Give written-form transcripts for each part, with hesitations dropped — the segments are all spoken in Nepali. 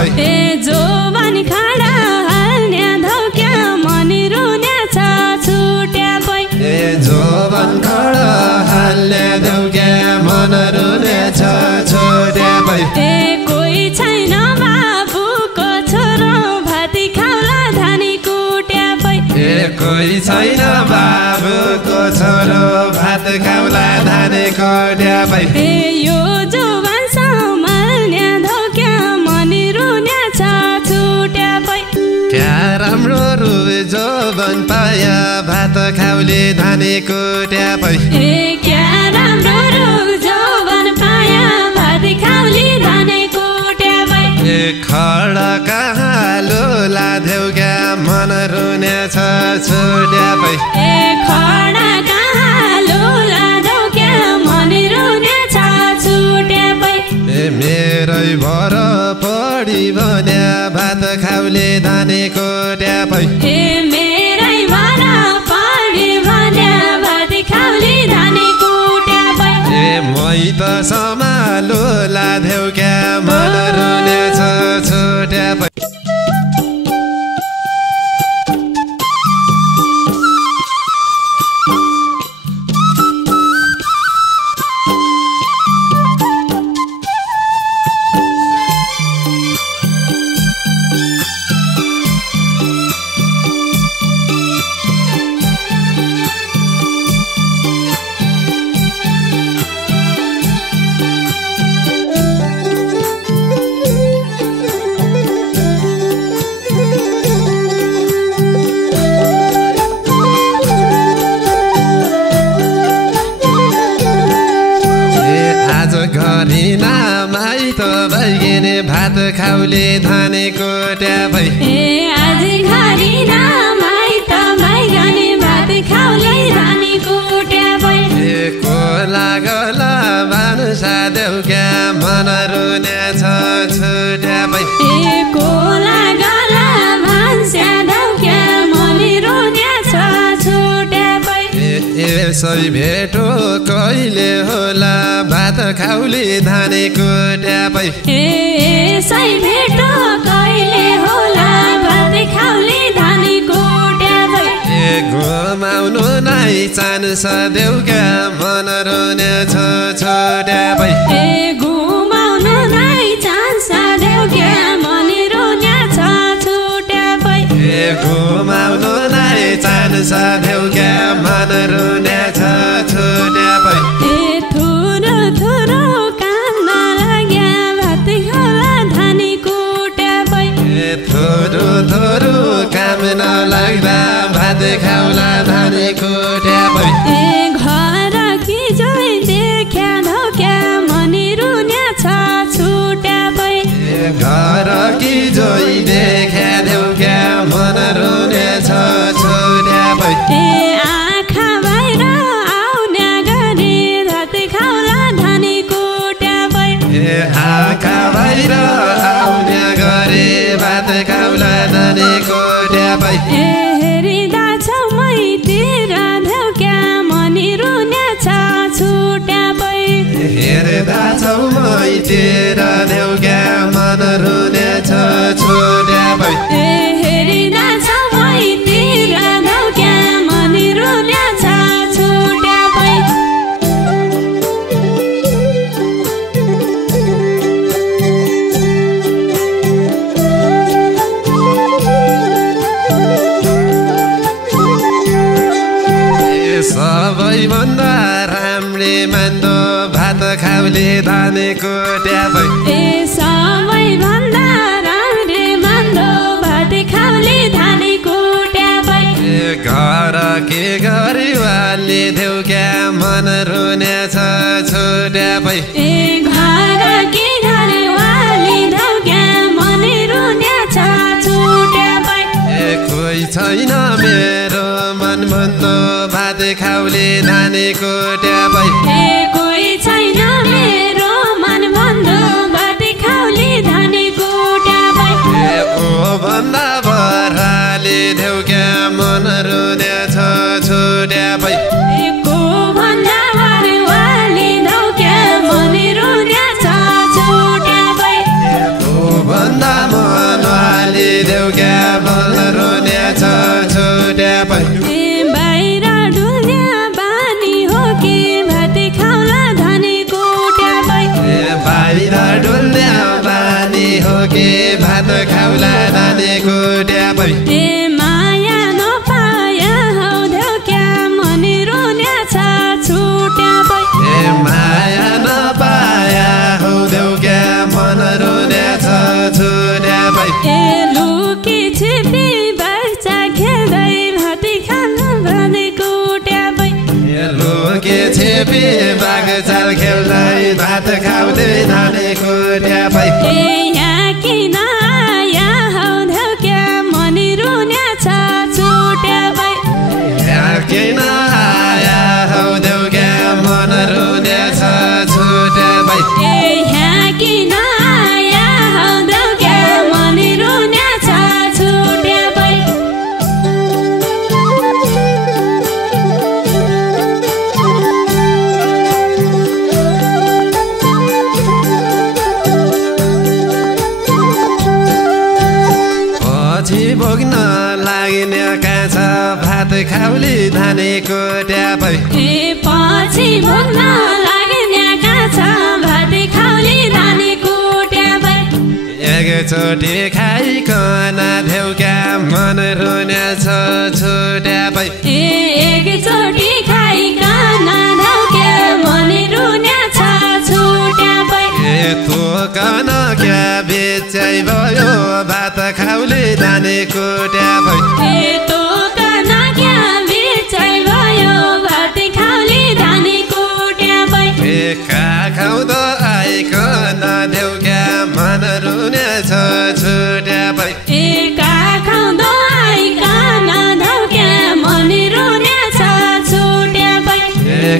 भई ए जोवन खाडा हाल्ने धौक्या मनी रुने छ छुट्या भई ए जोवन खाडा हाल्ने धौक्या मन रुने छ छुट्या भई ए कोही छैन बाबुको छोरो भाती खाउला धानी कुट्या भई ए कोही छैन बाबुको छोरो भात खाउला धानी कुट्या भई ए यो जोवन सम्हाल्ने धौक्या मनी रुने छ छुट्या भई क्या राम्रो रु जोवन पाया भात खाउले धानी कुट्या भई ए क्या राम्रो रु जोवन पाया भात खाउले धानी कुट्या भई ए खडा कहाँ लोला देउक्या मन रुने छ छुट्या भई ए खडा कहाँ लोला धौक्या मनी रुने छ छुट्या भई ए मेरै भर पढी भन्या भात खाउले धाने कोट्या भई ए मेरै भर पढी भन्या भात खाउले धाने कुट्या भई ए मै त समालोला देउक्या मन रुने छ छुट्या भई भात खाउले धाने कोट्या भई ए आज घरी नामाई त भाइगने भात खाउले धाने कोट्या भई ए कोला गला भानुसा देउक्या मन रुने छ छुट्या भई ए कोला गला भान्स्या देउक्या मन रुने छ छुट्या भई यसै भेटो कहिले होला भात खाउले धाने कोट्या भई यसै भेटो कहिले होला भात खाउले धाने कोट्या भई ए घुमाउनु नै चान्स देउक्या मन रुने छ छुट्या भई ए घुमाउनु नै चान्स देउक्या मन रुने छ छुट्या भई ए घुमाउनु नै चान्स देउक्या मन रुने छ छुट्या भई ए थुरो थुरो काम नलाग्या भात खाउला धाने कोट्या भई ए थोरो थोरो काम नलाग्दा भात खाउला धाने कोट्या भई ए घर कि जोइ देख्या धौक्या मनी रुने छ छुट्या भई ए घर कि जोइ देख्या देउक्या मन रुने छ छुट्या भई ए आँखा बाहिर आउने गरी भात खाउला धाने कोट्या भई ए आँखा बाहिर आउने गरे भात खाउला धाने कोट्या भई ए हेरिदा छौ मैतिर धौक्या मनी रुने छ छुट्या भई हेर्दा छौ मैतिर देउक्या मन रुने छ छुट्या भई ए हेरिदा छौ मैतिर धौक्या मनी रुने छ छुट्या भई सबैभन्दा राम्रे मान्दो भात खाउले धाने कोट्या भई ए सबैभन्दा राम्रे मान्दो भात खाउले धाने कोट्या भई ए घर के घरवाली देउक्या मन रुने छ छुट्या भई ए घर के घरवाली धौक्या मन रुने छ छुट्या भई ए कोही छैन मेरो मन भन्तो भात खाउले धाने कोट्या भई ए कोही छैन मेरो मन भन्दा भात खाउले धाने कोट्या भई ए ओ भन्दा भराले देउक्या मन रुने छ छुट्या भई ए को भन्दा घरवाली धौक्या मन रुने छ छुट्या भई ओ भन्दा छुट्या पै ए माया नपाया हौ देउक्या मनी रुने छ छुट्या पै ए माया नपाया हौ देउक्या मन रुने छ छुट्या पै ए लुकी छिपी बच्चा खेल्दै भाती खानु भने कुट्या पै ए लुकी छिपी बागचाल खेल्दै भात खाउँदै धाने कुट्या पै ए यहाँ किन आया हौ देउक्या मनी रुने छ छुट्या पै यहाँ किन आया हौ देउक्या मन रुने छ छुट्या पै ए यहाँ किन आया हौ देउक्या मनी रुने छ छुट्या पै पछि भोग्न लाग्ने काँचा भात खाउली धाने कुट्या पै ए पछि भोग्न लाग्ने काँचा भात खाउली धाने कुट्या पै एकचोटि खाइकन देउक्या मन रुने छ छुट्या पै ए एकचोटि खाइकन देउक्या मनी रुने छ छुट्या पै ए तोकन क्या बेचै भयो भात खाउली धाने कुट्या पै ए तोकन क्या बेचै भयो भात खाउली धाने कुट्या पै ए खाउँदो आइकन देउक्या मन रुने छ छुट्या पै ए खाउँदो आइकन देउक्या मनी रुने छ छुट्या पै ए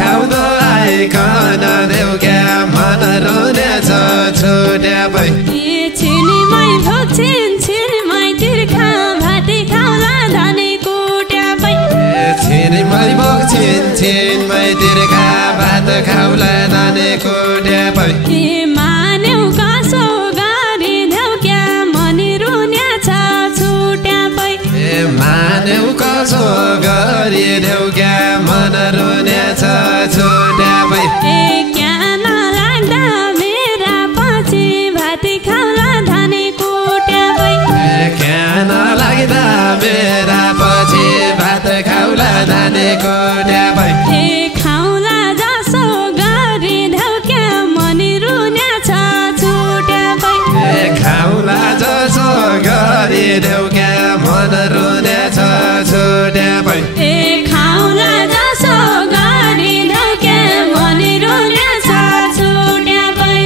खाउँदो आइकन देउक्या मन रुने छ छुट्या पै ए छिनीमै भोग्छिन छिनीमै तिर्खा भाती खाउला धाने कुट्या पै ए छिनमै बोक्छिन छिनमै तिर्खा भात खाउला धाने कुट्या पै ए मान्यौ कसो गरी देउक्या मनी रुने छ छुट्या पै ए मान्यौ कसो गरी देउक्या मन रुने छ छुट्या पै ए क्या नलाग्दा मेरा पछि भाती खाउला धाने कुट्या पै ए क्या नलाग्दा मेरा पछि भात खाउला धाने कुट्या पै ए खाउला जसो गरी देउक्या मनी रुने छ छुट्या पै ए खाउला जसो गरी देउक्या मन रुने छ छुट्या पै ए खाउला जसो गरी देउक्या मनी रुने छ छुट्या पै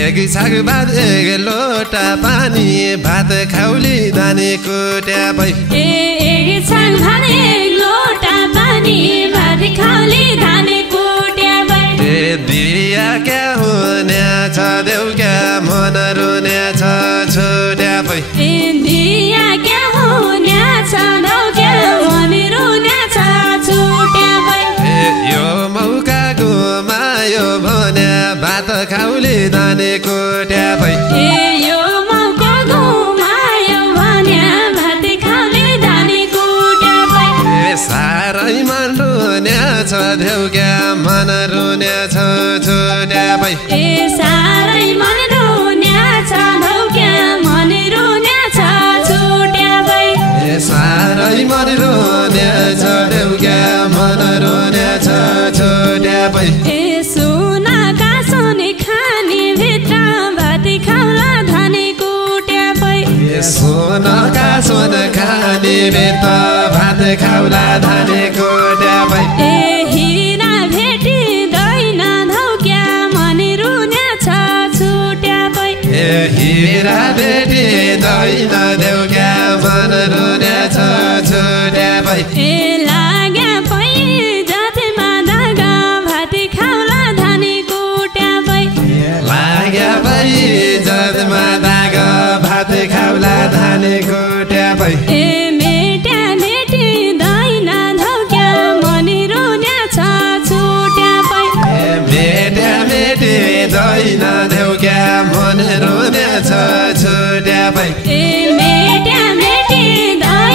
एक छाक भात एक लोटा पानी भात खाउली धाने कुट्या पै ए एक छाक भात एक लोटा पानी भात खाउली धाने कुट्या पै ए दिया क्या हुने छ देउक्या मन रुने छ छुट्या पै ए दिया क्या हुने छ देउक्या मनी रुने छ छुट्या पै ए यो मौका गुमायो भने भात खाउली धाने कुट्या पै ए यो मौका घुमायो भने भात खाउली धाने कुट्या पै ए साह्रै मन रुने छ देउक्या मन रुने छ छुट्या पै ए साह्रै मन रुने छ देउक्या मनी रुने छ छुट्या पै ए साह्रै मन रुने छ देउक्या मन रुने छ छुट्या पै ए सुनका सुनी खानी भित्र भात खाउला धाने कुट्या पै ए सोनका सोन खाने बेत भात खाउला धाने कुट्या पै ए हिरा भेटिँदैन धौक्या मनी रुने छ छुट्या पै ए हिरा भेटिँदैन देउक्या मन रुने छ छुट्या पै ए लाग्या पै जातिमा दागा भात खाउला धाने कुट्या पै लाग्या पै जदमा दाग भात खाउला धाने कुट्या पै ए मेट्या भेटिँदैन धौक्या मनी रुने छ छुट्या पै ए मेट्या मेटिँदैन देउक्या मन रुने छ छुट्या पै ए मेट्या भेटिँदैन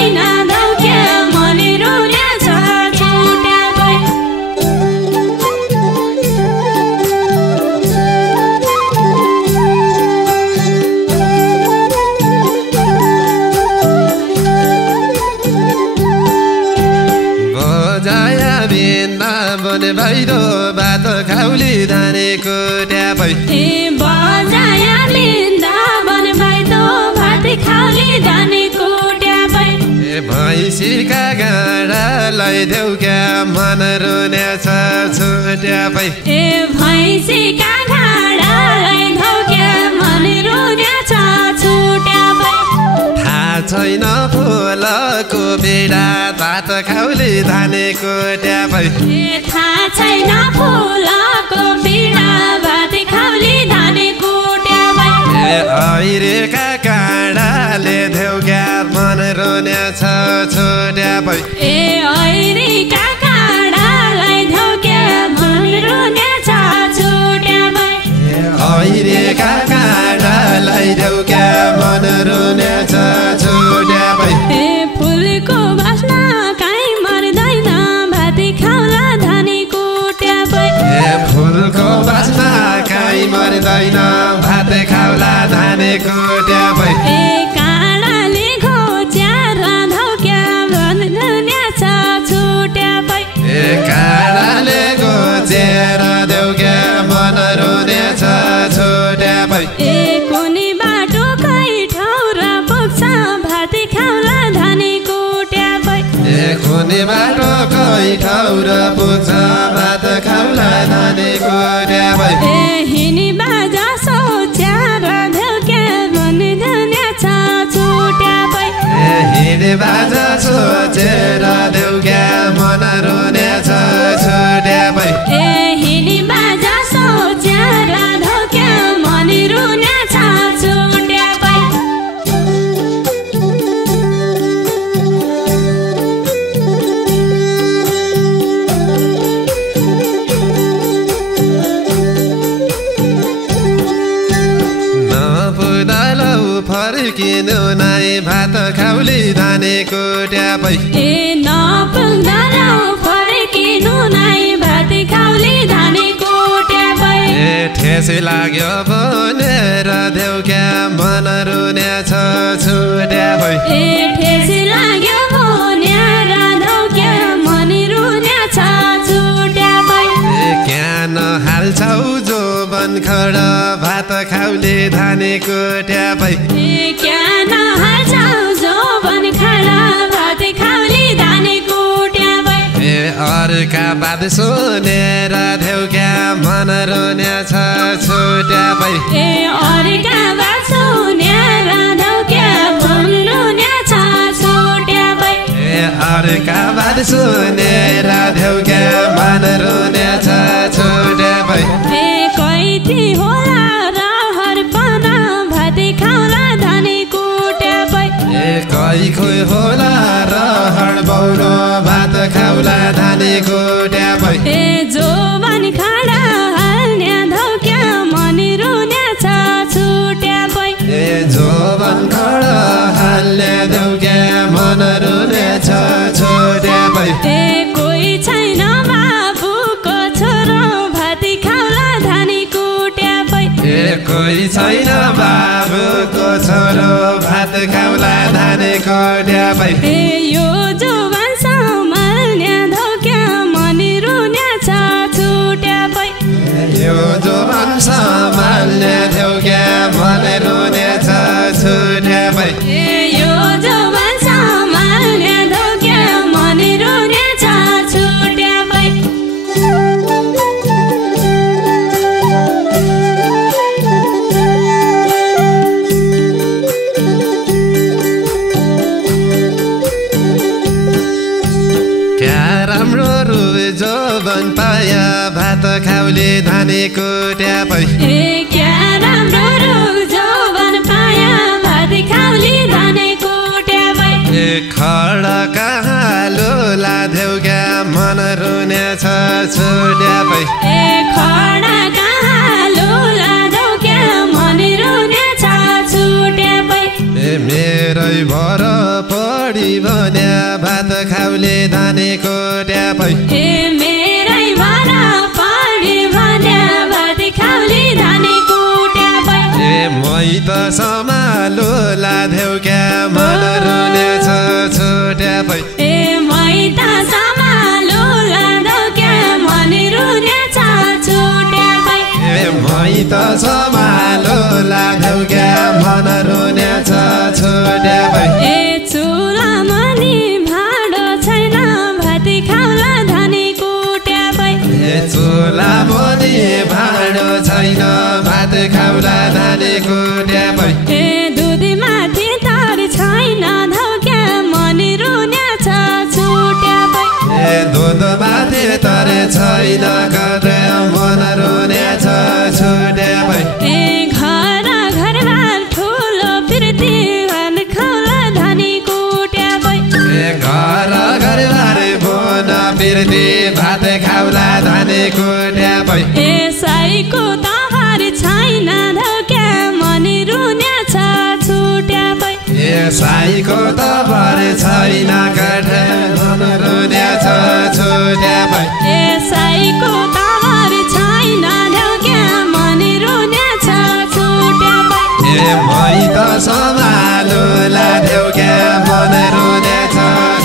वृन्दावन भैरो भात खाउली धानेको ट्यापै बजाया वृन्दावन भैरो भात खाउली धानेको ट्यापै भैँसीका गाडालाई देऊ क्या मन रुने छ छुट्यापै भैँसीका गाडालाई देऊ क्या मन रुने छ छुट्यापै थाहा छैन फुलको बिडा भात खाउली धानेको ट्यापै थाहा छैन फुलको बिडा भात खाउली धानेको ट्यापै ऐरेका काँडाले देऊ क्या मन रुने छ छुट्यापै ऐरेका काँडालाई देऊ क्या मन रुने छ छुट्यापै ऐरेका काँडालाई देऊ क्या मन रुने छ छुट्यापै फुलको बास्ना काहीँ मर्दैन भात खाउला धानेको ट्यापै फुलको बास्ना काहीँ मर्दैन भात खाउला धानेको ट्यापै काँडाले घोच्याएर धौ क्या मन रुने छ छुट्यापै काँडाले घोचेर देऊ क्या मन रुने छ छुट्यापै कुनै बाटो कहीँ ठाउँ पुग्छ भात खाउला धानेको ट्यापै कुनै बाटो कहीँ ठाउँ पुग्छ भात खाउला धानेको ट्यापै हिँडी बाजा सोच्याएर देऊ क्या मन रुने छ छुट्यापै हिँडी बाजा सोचेर देऊ क्या मन रुने छ छुट्यापै हिँडी बाजा सोच्याएर देऊ क्या मन रुने छ छुट्यापै नपुग्दा फर्किनु नाइ भात खाउली धानेको ट्यापै नपुग्दा फर्किनु नाइ भात खाउली धानेको ट्यापै ठेस लाग्यो भनेर देऊ क्या मन रुने छ छुट्यापै ठेस लाग्यो भनेर देऊ क्या मन रुने छ छुट्यापै क्या नहाल्छौ जो बन खडा भात खाउली धानेको ट्यापै क्या नहाल्छौ जो बन खडा भात खाउली धानेको ट्यापै अर्का बात सुनेर देऊ क्या मन रुने छ छुट्यापै अर्का बात सुनेर देऊ क्या मन रुने छ छुट्यापै अर्का बात सुनेर देऊ क्या मन रुने छ छुट्यापै कैथी होला रहर पना भात खाउला धानेको ट्यापै खोइ होला रहर बौरो भात खाउला धानेको ट्यापै जोबन खाडा हाल्ने धौ क्या मन रुने छ छुट्यापै जोबन खडा हाल्ने देऊ क्या मन रुने छ छुट्यापै कोही छैन बाबुको छोरो भात खाउला धानेको ट्यापै कोही छैन बाबुको छोरो भात खाउला धानेको ट्यापै यो जोबन सम्हाल्ने धौ क्या मन रुने छ छुट्यापै यो जोबन सम्हाल्ने देऊ क्या मन रुने छ छुट्यापै यो जोबन सम्हाल्ने धौ क्या मन रुने छ छुट्यापै राम्रो रुवे जोबन पाया भात खाउली धानेको ट्यापै क्या राम्रो रुख जोबन पाया भात खाउली धानेको ट्यापै खडा कहाँ लोला देऊ क्या मन रुने छ छुट्यापै खडा कहाँ लोला देऊ क्या मन रुने छ छुट्यापै मेरै भर पढी भने भात खाउली धानेको ट्यापै मेरै भर पढी भने भात खाउली धानेको ट्यापै मै त समालोला देऊ क्या मन रुने छ छुट्यापै मै त समालोला त समालो लाथ्यौ क्या मन रुनेछ छुट्या भई ए चुला मनी भाँडो छैन भात खाउला धानी कुट्या भई ए चुला मनी भाँडो छैन भात खाउला धानी कुट्या भई ए दुधी माथि तर छैन धौक्या मनी रुनेछ छुट्या भई ए दुध माथि तर छैन कतै मन रुनेछ छुट्या भई ए घरबार ठुलो फिर्ती भात खाउला धानी कुट्या भई ए घरबार बोन फिर्ती भात खाउला धानी कुट्या भई ए साईको तबार छैन धौक्या मनी रुनेछ छुट्या भई ए साईको तबार छैन काठ मन रुनेछ छुट्या भई ए साईको तबार छैन धौक्या मनी रुनेछ छुट्या भई ए मै त समालो लाथ्यौ क्या मन रुनेछ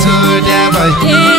छुट्या भई ए